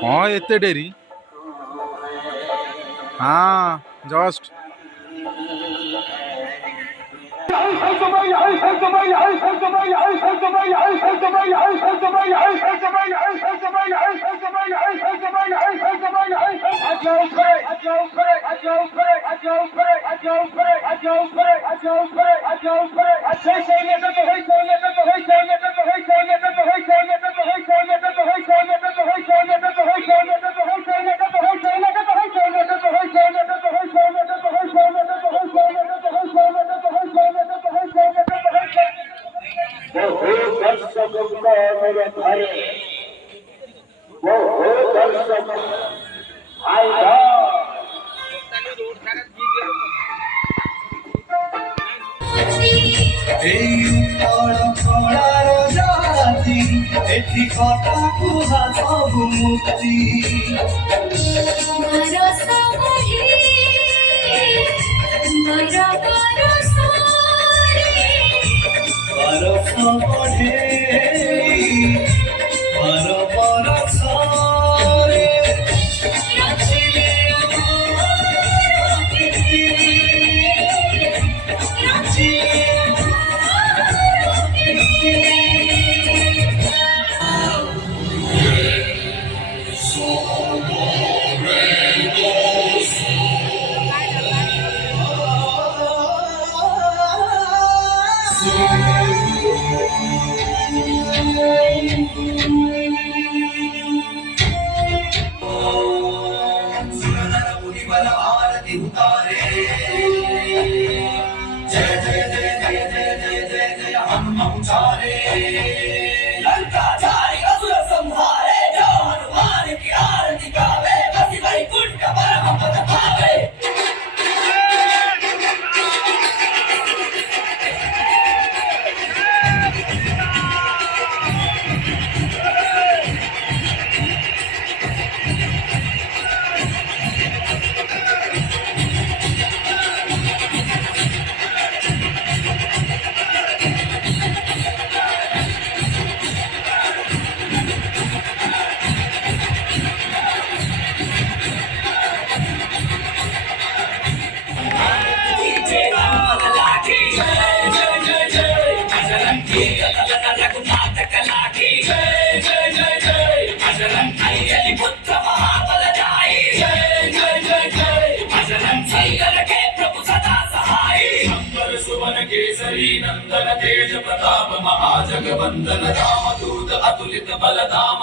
हाँ एते डेरी हाँ जस्ट मेरे घरे वो हो दर्शक आएगा এই পড় পড়ার জাতি এটি কথা কুহা সবু মুক্তি বরফ পড়ে বরফ বরফে রাচিলে রাচিলে जय जय जय जय जय जय जय जय हनुमान चारे लंका जारी असुर संहारे जो हनुमान की आरती गावे बसी वैकुंठ परम पद पावे केसरी नंदन तेज प्रताप महाजगवंदन रामदूत अतुलित बलधाम